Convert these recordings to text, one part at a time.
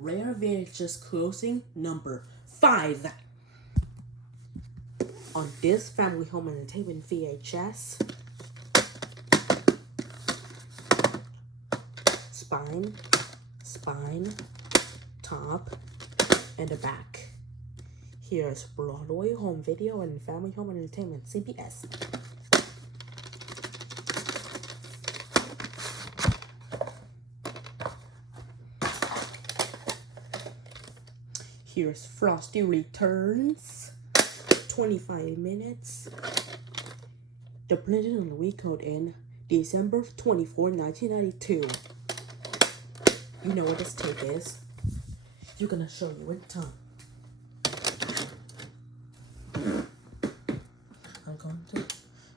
Rare VHS closing number 5. On this Family Home Entertainment VHS, spine, top, and the back. Here's Broadway Home Video and Family Home Entertainment, CBS. Here's Frosty Returns, 25 minutes. The printed on the week code in December 24, 1992. You know what this tape is. You're gonna show you in time. I'm going to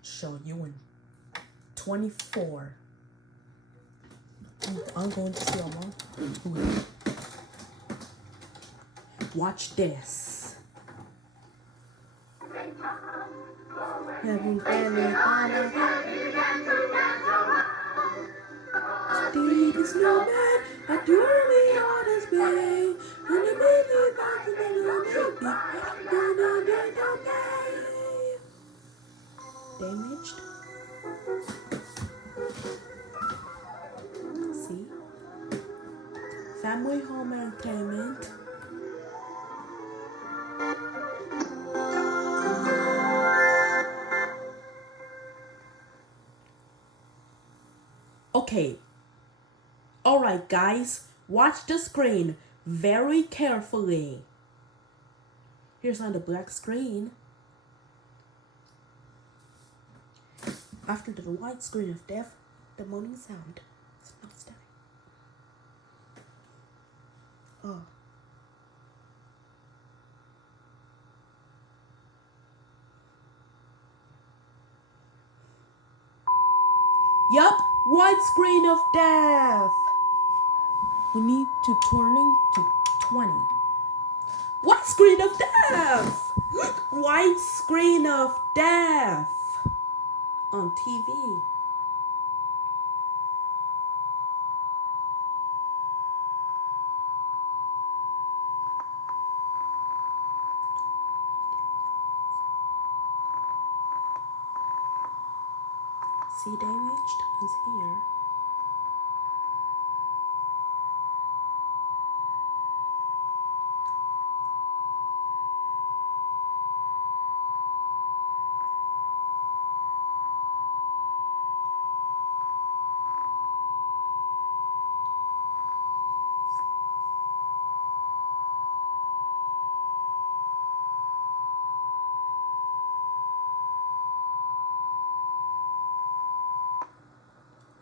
show you in 24. I'm going to see your mom. Watch this. Having family honor. Steve is no man, I do me on his way. And the baby back in the damaged. See? Family Home Entertainment. Okay. Alright guys, watch the screen very carefully. Here's on the black screen. After the white screen of death, the moaning sound. It's not staring. Oh. Yup, white screen of death. We need to turn to 20. White screen of death. White screen of death on TV. See, damaged is here.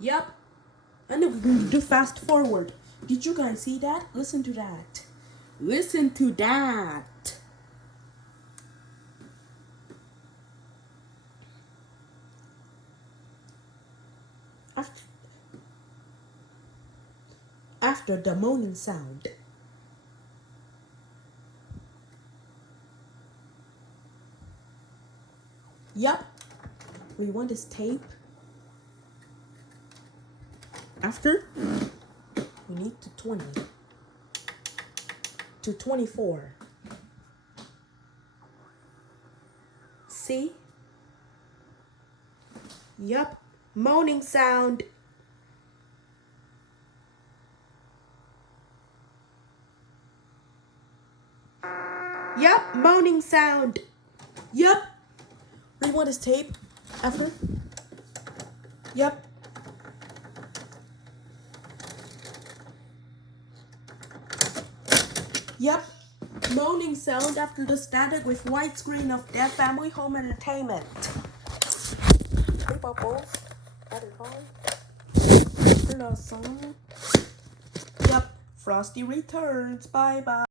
Yep. And then we're going to do fast forward. Did you guys see that? Listen to that. Listen to that. After the moaning sound. Yep. We want this tape. After, we need to 20 to 24. See? Yup, moaning sound. Yup, moaning sound. Yup. Rewind this tape. After. Yup. Yep, moaning sound after the static with white screen of death. Family Home Entertainment. Hey, bubbles. That is all. Song. Yep, Frosty Returns. Bye bye.